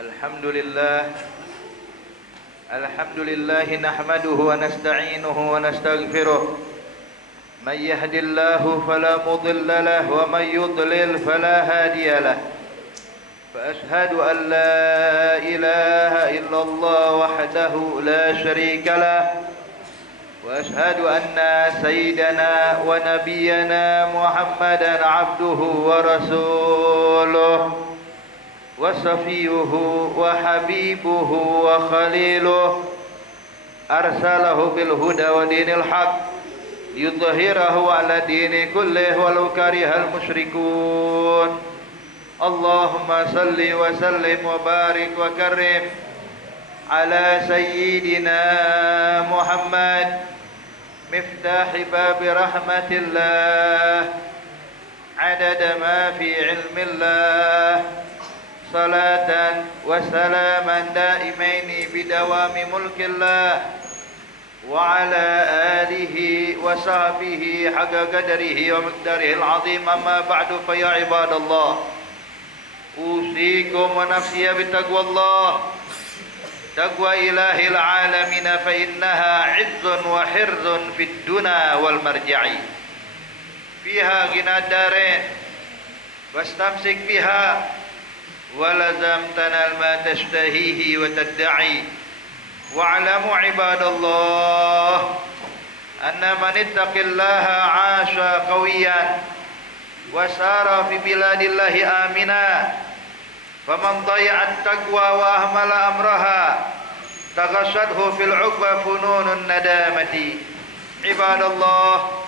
Alhamdulillah nahmaduhu wa nasta'inuhu wa nastaghfiruh. Man yahdihillahu fala mudilla lahu wa man yudlil fala hadiya lahu. Fa ashhadu an la ilaha illallah wahdahu la syarika lahu wa ashhadu anna sayyidana wa nabiyyana Muhammadan abduhu wa rasuluh wa safiyuhu wa habibuhu wa khaliluh arsalahu bil huda wa dinil haq liyudhhirahu ala dini kullih walau karihal musyrikun. Allahumma salli wa sallim wa barik wa karim ala sayyidina Muhammad miftahi babi rahmatillah adada ma fi ilmillah salatan wa salaman daimaini bidawami mulkillah wa ala alihi wa sahbihi haqqa qadrihi wa miqdarihi al-azim. Amma ba'du, fa ya ibadallah, usikum wa nafsiya bitaqwallah, taqwa ilahil alamin, fa innaha izzun wa hirzun fid dunya wal marja'i fiha ghina darin wastamsik biha walazam tanal ma tashtahihi wa tadda'i. Wa'lamu ibadallah anna man ittaqillaha 'asha qawiyan wa sara fi biladillahi amina, faman daya'a at-taqwa wa ahmala amraha taghashadhu fil 'uqba fununun nadamati. Ibadallah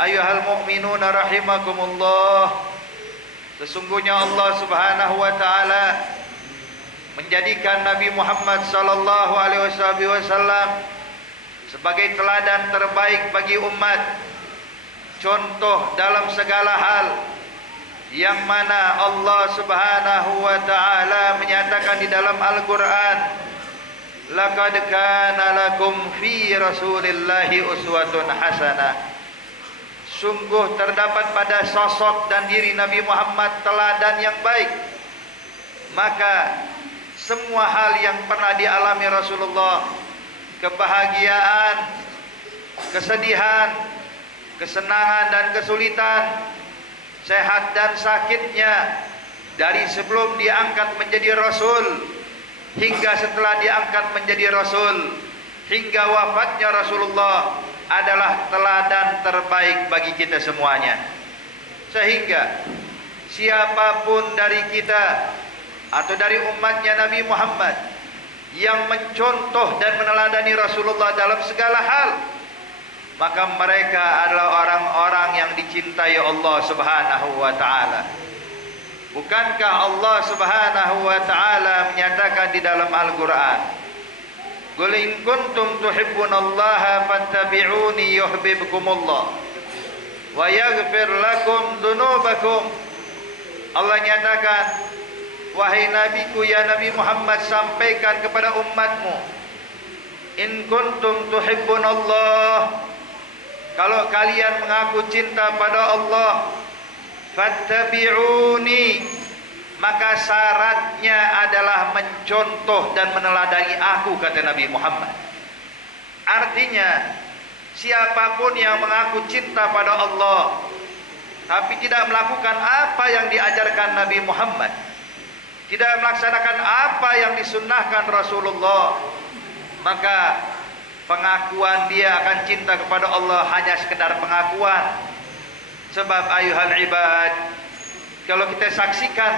ayyuhal mu'minuna rahimakumullah, sesungguhnya Allah Subhanahu wa taala menjadikan Nabi Muhammad sallallahu alaihi wasallam sebagai teladan terbaik bagi umat, contoh dalam segala hal, yang mana Allah Subhanahu wa taala menyatakan di dalam Al-Qur'an, laqad kana lakum fi rasulillahi uswatun hasanah. Sungguh terdapat pada sosok dan diri Nabi Muhammad teladan yang baik. Maka semua hal yang pernah dialami Rasulullah, kebahagiaan, kesedihan, kesenangan dan kesulitan, sehat dan sakitnya, dari sebelum diangkat menjadi Rasul hingga setelah diangkat menjadi Rasul, hingga wafatnya Rasulullah, adalah teladan terbaik bagi kita semuanya. Sehingga siapapun dari kita atau dari umatnya Nabi Muhammad yang mencontoh dan meneladani Rasulullah dalam segala hal, maka mereka adalah orang-orang yang dicintai Allah Subhanahu wa taala. Bukankah Allah Subhanahu wa taala menyatakan di dalam Al-Qur'an, qul in kuntum tuhibbunallaha fattabi'uni yuhibbukumullah wa yaghfir lakum dzunubakum. Allah nyatakan, wahai nabiku ya Nabi Muhammad, sampaikan kepada umatmu, in kuntum tuhibbunallah, kalau kalian mengaku cinta pada Allah, fattabi'uni, maka syaratnya adalah mencontoh dan meneladani aku, kata Nabi Muhammad. Artinya, siapapun yang mengaku cinta pada Allah tapi tidak melakukan apa yang diajarkan Nabi Muhammad, tidak melaksanakan apa yang disunnahkan Rasulullah, maka pengakuan dia akan cinta kepada Allah hanya sekedar pengakuan. Sebab ayuhal ibad, kalau kita saksikan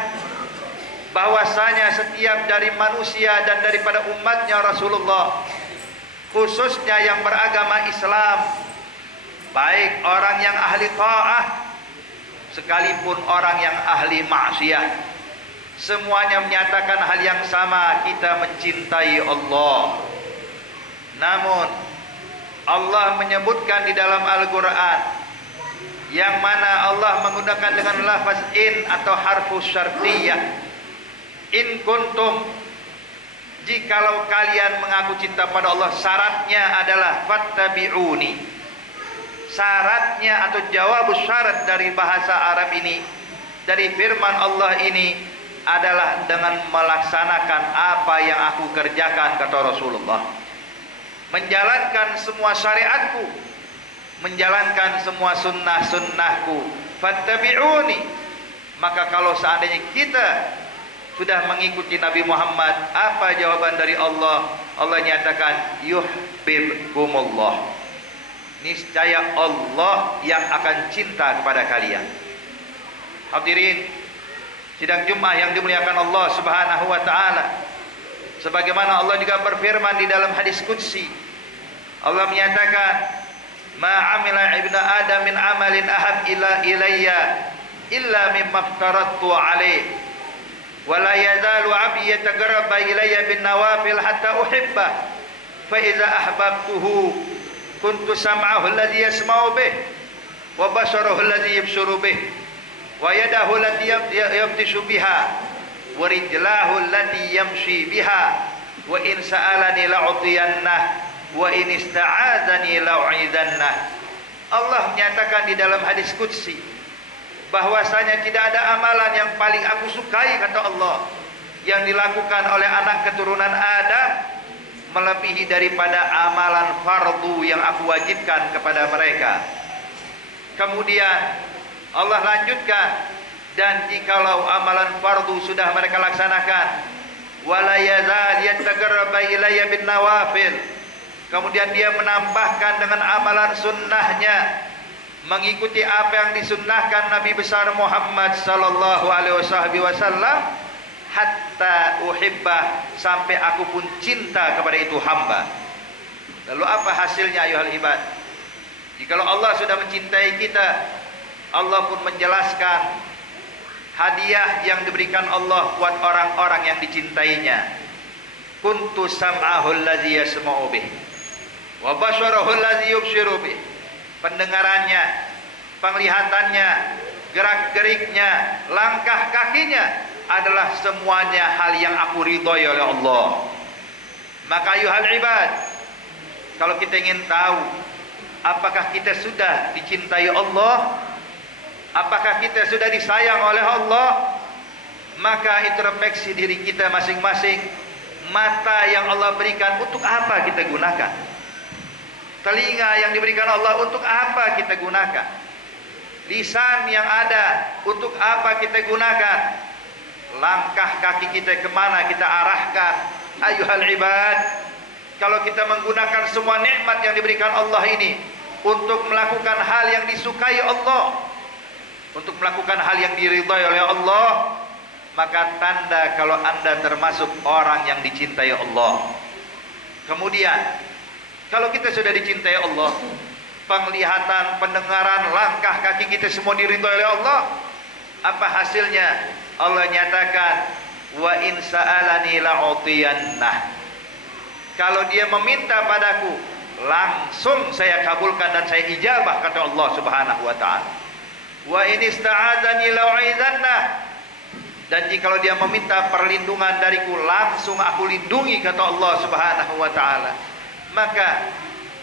bahwasanya setiap dari manusia dan daripada umatnya Rasulullah, khususnya yang beragama Islam, baik orang yang ahli ta'ah sekalipun orang yang ahli maksiat, semuanya menyatakan hal yang sama, kita mencintai Allah. Namun Allah menyebutkan di dalam Al-Qur'an, yang mana Allah menggunakan dengan lafaz in atau harfu syartiyah, in kuntum, jikalau kalian mengaku cinta pada Allah, syaratnya adalah fattabi'uni. Syaratnya atau jawab syarat dari bahasa Arab ini, dari firman Allah ini, adalah dengan melaksanakan apa yang aku kerjakan, kata Rasulullah. Menjalankan semua syariatku, menjalankan semua sunnah-sunnahku. Fattabi'uni. Maka kalau seandainya kita sudah mengikuti Nabi Muhammad, apa jawaban dari Allah? Allah nyatakan yuhibbukumullah. Niscaya Allah yang akan cinta kepada kalian. Hadirin sidang Jumat yang dimuliakan Allah Subhanahu wa taala. Sebagaimana Allah juga berfirman di dalam hadis qudsi. Allah menyatakan, "Ma 'amila ibnu Adam min 'amalin ahab ilayya illa mimma aftaratu 'alaihi wa la yazalu 'abdi yataqarrabu ilayya bin nawafil hatta uhibbah fa idza ahbabtuhu kuntu sam'ahu alladhi yasma'u bih wa basarahu alladhi yubsiru bih wa yadahu allati yabtishu biha wa rijlahu allati yamshi biha wa in sa'alani la'utiyannah wa in ista'adzani la'u'idannah." Allah menyatakan di dalam hadis qudsi bahwasanya tidak ada amalan yang paling aku sukai, kata Allah, yang dilakukan oleh anak keturunan Adam melebihi daripada amalan fardu yang aku wajibkan kepada mereka. Kemudian Allah lanjutkan, dan jikalau amalan fardu sudah mereka laksanakan, wala yazal yataqarrabu ilayya bin nawafil, kemudian dia menambahkan dengan amalan sunnahnya, mengikuti apa yang disunnahkan Nabi besar Muhammad sallallahu alaihi wasallam, hatta uhibbah, sampai aku pun cinta kepada itu hamba. Lalu apa hasilnya ayuhal ibad? Jikalau Allah sudah mencintai kita, Allah pun menjelaskan hadiah yang diberikan Allah buat orang-orang yang dicintainya. Kuntu sam'ahu allazi yasma'u bih wa basarahu allazi yubsiru bih. Pendengarannya, penglihatannya, gerak-geriknya, langkah kakinya adalah semuanya hal yang aku ridhoi oleh Allah. Maka ayuhal ibad, kalau kita ingin tahu apakah kita sudah dicintai Allah, apakah kita sudah disayang oleh Allah, maka introspeksi diri kita masing-masing. Mata yang Allah berikan untuk apa kita gunakan? Telinga yang diberikan Allah untuk apa kita gunakan? Lisan yang ada untuk apa kita gunakan? Langkah kaki kita kemana kita arahkan? Ayuhal ibad, kalau kita menggunakan semua nikmat yang diberikan Allah ini untuk melakukan hal yang disukai Allah, untuk melakukan hal yang diridhai oleh Allah, maka tanda kalau Anda termasuk orang yang dicintai Allah. Kemudian kalau kita sudah dicintai Allah, penglihatan, pendengaran, langkah kaki kita semua diridhai oleh Allah, apa hasilnya? Allah nyatakan, wa in sa'alani la'utiyannah. Kalau dia meminta padaku, langsung saya kabulkan dan saya ijabah, kata Allah Subhanahu wa taala. Wa in ista'adzani la'u'idannah. Dan jikalau dia meminta perlindungan dariku, langsung aku lindungi, kata Allah Subhanahu wa taala. Maka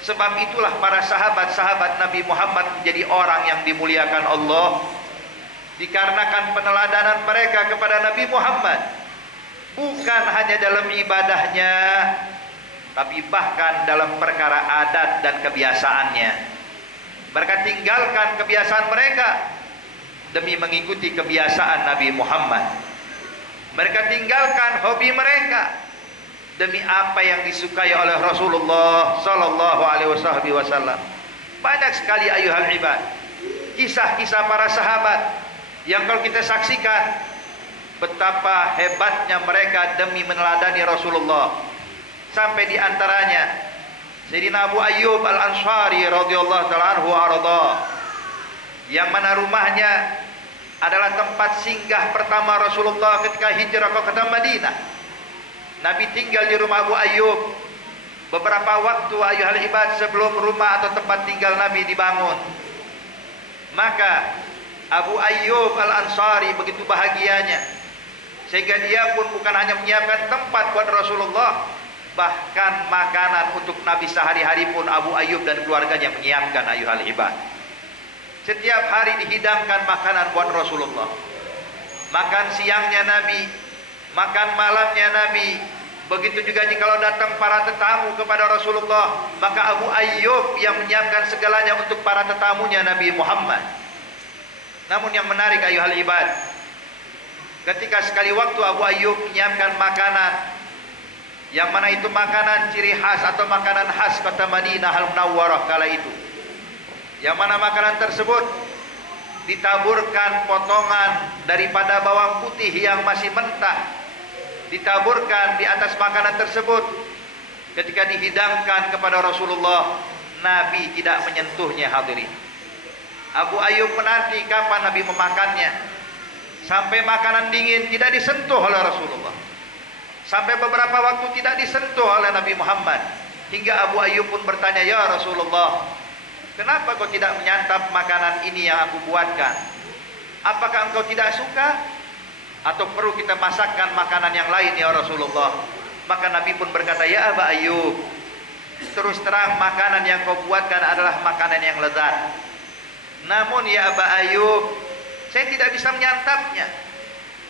sebab itulah para sahabat-sahabat Nabi Muhammad menjadi orang yang dimuliakan Allah, dikarenakan peneladanan mereka kepada Nabi Muhammad, bukan hanya dalam ibadahnya, tapi bahkan dalam perkara adat dan kebiasaannya. Mereka tinggalkan kebiasaan mereka demi mengikuti kebiasaan Nabi Muhammad. Mereka tinggalkan hobi mereka demi apa yang disukai oleh Rasulullah sallallahu alaihi wasallam. Banyak sekali ayuhal ibad kisah-kisah para sahabat yang kalau kita saksikan betapa hebatnya mereka demi meneladani Rasulullah. Sampai di antaranya Sayyidina Abu Ayyub Al-Ansari radhiyallahu ta'ala anhu arda, yang mana rumahnya adalah tempat singgah pertama Rasulullah ketika hijrah ke kota Madinah. Nabi tinggal di rumah Abu Ayyub beberapa waktu ayuhal ibad sebelum rumah atau tempat tinggal Nabi dibangun. Maka Abu Ayyub Al-Ansari begitu bahagianya, sehingga dia pun bukan hanya menyiapkan tempat buat Rasulullah, bahkan makanan untuk Nabi sehari-hari pun Abu Ayyub dan keluarganya menyiapkan ayuhal ibad. Setiap hari dihidangkan makanan buat Rasulullah. Makan siangnya Nabi makan malamnya Nabi. Begitu juga jikalau datang para tetamu kepada Rasulullah, maka Abu Ayyub yang menyiapkan segalanya untuk para tetamunya Nabi Muhammad. Namun yang menarik ayuhal ibad, ketika sekali waktu Abu Ayyub menyiapkan makanan, yang mana itu makanan ciri khas atau makanan khas kota Madinah Al-Munawwarah kala itu, yang mana makanan tersebut ditaburkan potongan daripada bawang putih yang masih mentah, ditaburkan di atas makanan tersebut. Ketika dihidangkan kepada Rasulullah, Nabi tidak menyentuhnya. Hadirin, Abu Ayyub menanti kapan Nabi memakannya, sampai makanan dingin tidak disentuh oleh Rasulullah, sampai beberapa waktu tidak disentuh oleh Nabi Muhammad, hingga Abu Ayyub pun bertanya, "Ya Rasulullah, kenapa kau tidak menyantap makanan ini yang aku buatkan? Apakah engkau tidak suka? Atau perlu kita masakkan makanan yang lain ya Rasulullah?" Maka Nabi pun berkata, "Ya Abu Ayyub, terus terang makanan yang kau buatkan adalah makanan yang lezat. Namun ya Abu Ayyub, saya tidak bisa menyantapnya,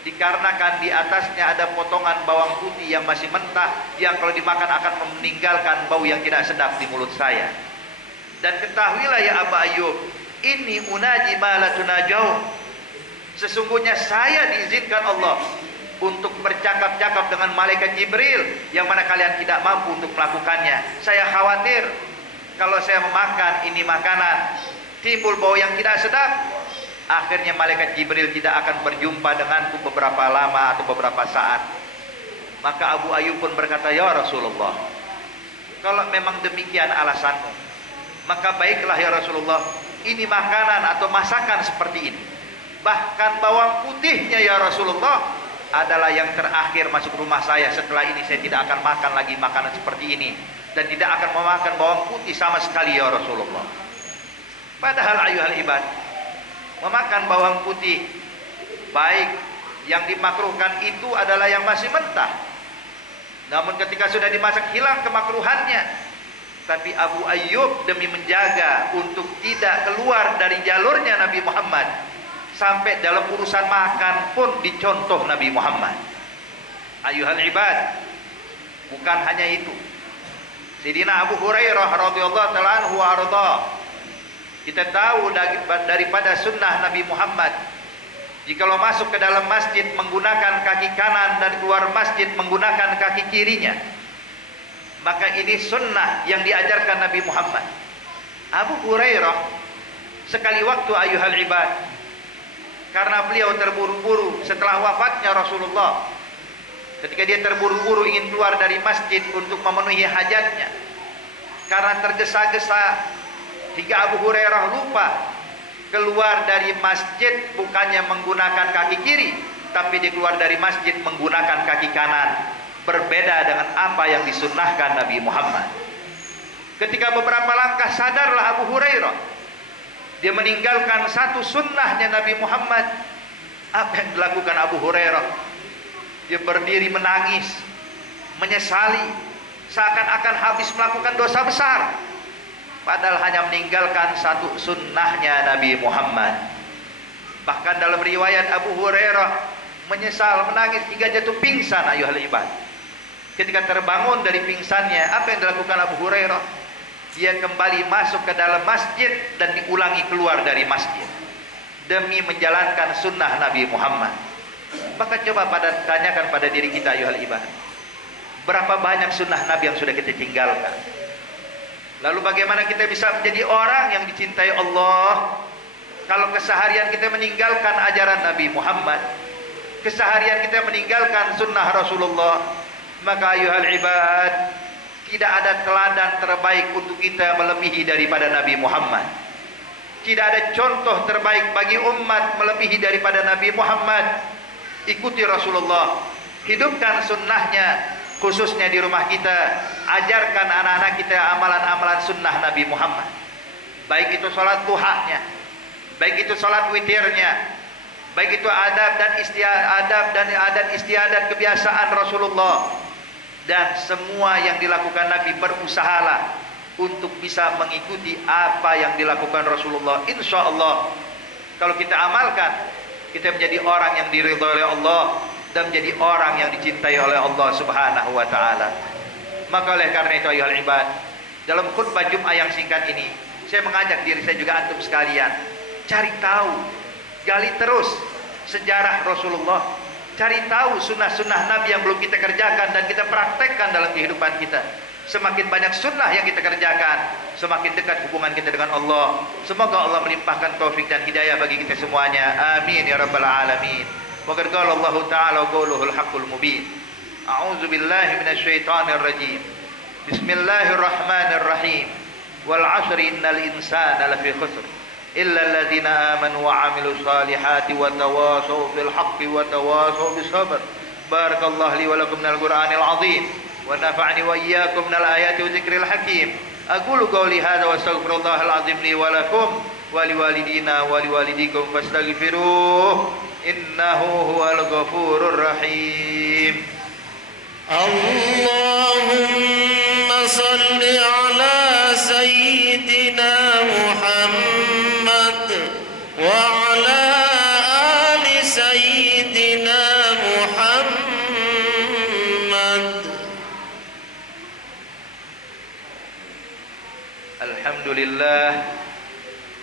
dikarenakan di atasnya ada potongan bawang putih yang masih mentah, yang kalau dimakan akan meninggalkan bau yang tidak sedap di mulut saya. Dan ketahuilah ya Abu Ayyub, ini unaji ma la tunajau, sesungguhnya saya diizinkan Allah untuk bercakap-cakap dengan malaikat Jibril, yang mana kalian tidak mampu untuk melakukannya. Saya khawatir kalau saya memakan ini makanan timbul bau yang tidak sedap, akhirnya malaikat Jibril tidak akan berjumpa denganku beberapa lama atau beberapa saat." Maka Abu Ayyub pun berkata, "Ya Rasulullah, kalau memang demikian alasanmu, maka baiklah ya Rasulullah, ini makanan atau masakan seperti ini, bahkan bawang putihnya ya Rasulullah adalah yang terakhir masuk rumah saya. Setelah ini saya tidak akan makan lagi makanan seperti ini, dan tidak akan memakan bawang putih sama sekali ya Rasulullah." Padahal ayuhal ibad, memakan bawang putih, baik yang dimakruhkan itu adalah yang masih mentah. Namun ketika sudah dimasak hilang kemakruhannya. Tapi Abu Ayyub demi menjaga untuk tidak keluar dari jalurnya Nabi Muhammad, sampai dalam urusan makan pun dicontoh Nabi Muhammad. Ayuhal ibad, bukan hanya itu. Sayyidina Abu Hurairah radhiyallahu ta'ala anhu wa arda, kita tahu daripada sunnah Nabi Muhammad, jikalau masuk ke dalam masjid menggunakan kaki kanan dan keluar masjid menggunakan kaki kirinya, maka ini sunnah yang diajarkan Nabi Muhammad. Abu Hurairah sekali waktu ayuhal ibad, karena beliau terburu-buru setelah wafatnya Rasulullah, ketika dia terburu-buru ingin keluar dari masjid untuk memenuhi hajatnya, karena tergesa-gesa hingga Abu Hurairah lupa keluar dari masjid bukannya menggunakan kaki kiri, tapi dia keluar dari masjid menggunakan kaki kanan, berbeda dengan apa yang disunnahkan Nabi Muhammad. Ketika beberapa langkah sadarlah Abu Hurairah, dia meninggalkan satu sunnahnya Nabi Muhammad. Apa yang dilakukan Abu Hurairah? Dia berdiri menangis, menyesali, seakan-akan habis melakukan dosa besar, padahal hanya meninggalkan satu sunnahnya Nabi Muhammad. Bahkan dalam riwayat Abu Hurairah menyesal, menangis hingga jatuh pingsan ayuhal ibad. Ketika terbangun dari pingsannya, apa yang dilakukan Abu Hurairah? Dia kembali masuk ke dalam masjid dan diulangi keluar dari masjid demi menjalankan sunnah Nabi Muhammad. Maka coba tanyakan pada diri kita ayuhal ibad, berapa banyak sunnah Nabi yang sudah kita tinggalkan? Lalu bagaimana kita bisa menjadi orang yang dicintai Allah kalau keseharian kita meninggalkan ajaran Nabi Muhammad, keseharian kita meninggalkan sunnah Rasulullah? Maka ayuhal ibad, tidak ada teladan terbaik untuk kita melebihi daripada Nabi Muhammad. Tidak ada contoh terbaik bagi umat melebihi daripada Nabi Muhammad. Ikuti Rasulullah, hidupkan sunnahnya, khususnya di rumah kita. Ajarkan anak-anak kita amalan-amalan sunnah Nabi Muhammad, baik itu sholat duhanya, baik itu sholat witirnya, baik itu adab dan adat istiadat kebiasaan Rasulullah, dan semua yang dilakukan Nabi. Berusahalah untuk bisa mengikuti apa yang dilakukan Rasulullah. Insya Allah kalau kita amalkan, kita menjadi orang yang diridhai oleh Allah, dan menjadi orang yang dicintai oleh Allah Subhanahu wa taala. Maka oleh karena itu ayuhal ibad, dalam khutbah Jumat yang singkat ini, saya mengajak diri saya juga antum sekalian, cari tahu, gali terus sejarah Rasulullah, cari tahu sunnah-sunnah Nabi yang belum kita kerjakan dan kita praktekkan dalam kehidupan kita. Semakin banyak sunnah yang kita kerjakan, semakin dekat hubungan kita dengan Allah. Semoga Allah melimpahkan taufik dan hidayah bagi kita semuanya. Amin ya rabbal alamin. Wa qad qala Allah ta'ala qauluhul haqqul mubin. A'udzu billahi minasyaitonir rajim. Bismillahirrahmanirrahim. Wal 'ashri innal insana lafi khusr illa alladziina amanu wa 'amilus salihati wa tawashaw bil haqqi wa tawashaw bis sabr. Barakallahu li wa lakum minal Qur'anil 'azim wa nafa'ani wa iyyakum minal ayati wa dzikril hakim. Aqulu qawli hadza wa astaghfirullahal 'azim li wa lakum wa liwalidina wa liwalidikum fastaghfiruh innahu huwal ghafurur rahim. Allahumma salli ala sayyidina Muhammad wa ala ali sayyidina Muhammad.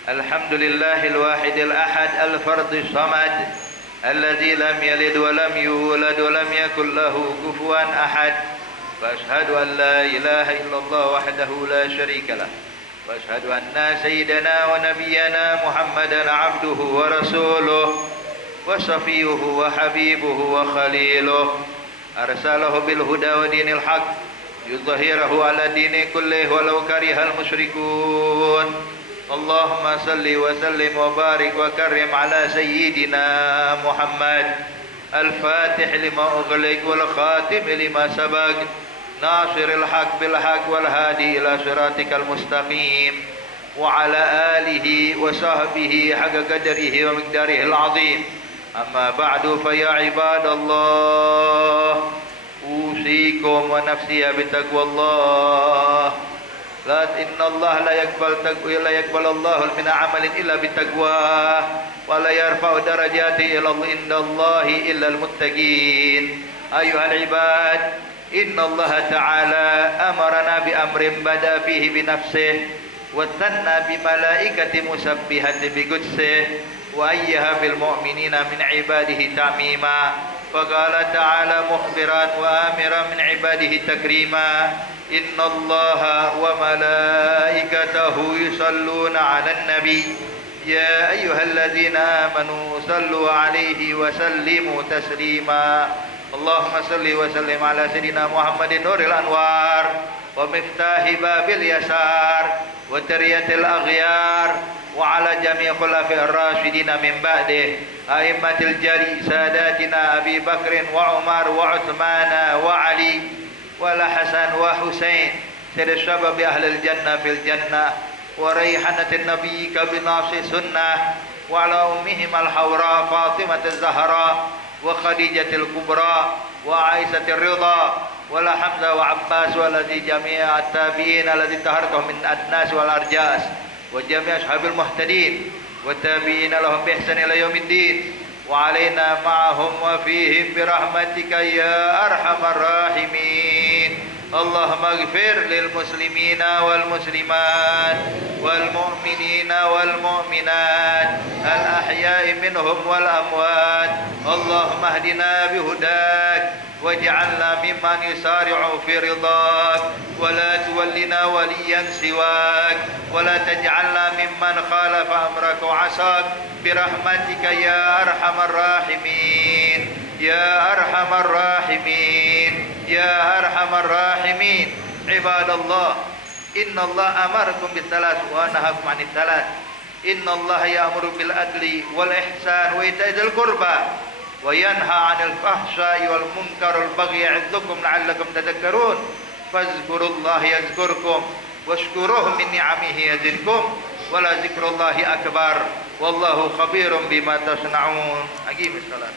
Alhamdulillahil wahidil ahad al-fardis samad الذي لم يلد ولم يولد ولم يكن له كفوا أحد وأشهد أن لا إله إلا الله وحده لا شريك له وأشهد أن سيدنا ونبينا محمدا عبده ورسوله وصفيه وحبيبه وخليله أرسله بالهدى ودين الحق يظهره على الدين كله ولو كره المشركون. اللهم صل وسلم وبارك وكرم على سيدنا محمد الفاتح لما أغلق والخاتم لما سبق ناصر الحق بالحق والهادي إلى صراطك المستقيم وعلى آله وصحبه حق قدره ومقداره العظيم. أما بعد فيا عباد الله أوصيكم ونفسي بتقوى الله. إن الله لا يقبل الله من عمل إلا بتقواه ولا يرفع درجات عند الله إلا المتقين. أيها العباد، إن الله تعالى أمرنا بأمر بدأ فيه بنفسه وثنى بملائكة مسبحة بقدسه وأيها بالمؤمنين من عباده تعميما. فقال تعالى مخبرا وآمرا من عباده تكريما إن الله وملائكته يصلون على النبي يا أيها الذين آمنوا صلوا عليه وسلموا تسليما. اللهم صل وسلم على سيدنا محمد نور الأنوار ومفتاح باب اليسار وترية الأغيار وعلى جميع خلفاء الراشدين من بعده أئمة الجلي ساداتنا أبي بكر وعمر وعثمان وعلي والحسن وحسين سيد الشباب أهل الجنة في الجنة وريحانة النبي كبناص السنة وعلى أمهم الحوراء فاطمة الزهراء وخديجة الكبرى وعائشة الرضا ولا حمزة وعباس والذي جميع التابعين الذي طهرتهم من الأدناس والأرجاس وجميع أصحاب المهتدين والتابعين لهم بإحسان إلى يوم الدين وعلينا معهم وفيهم برحمتك يا أرحم الراحمين. اللهم اغفر للمسلمين والمسلمات والمؤمنين والمؤمنات الأحياء منهم والأموات. اللهم اهدنا بهداك واجعلنا ممن يسارع في رضاك ولا تولنا وليا سواك ولا تجعلنا ممن خالف أمرك وعصاك برحمتك يا أرحم الراحمين يا أرحم الراحمين يا أرحم الراحمين. عباد الله، إن الله أمركم بالثلاث ونهاكم عن الثلاث. إن الله يأمر بالعدل والإحسان وإيتاء ذي القربى وينهى عن الفحشاء والمنكر والبغي يعظكم لعلكم تذكرون. فاذكروا الله يذكركم واشكروه من نعمه يزدكم ولذكر الله أكبر والله خبير بما تصنعون. أقيم الصلاة.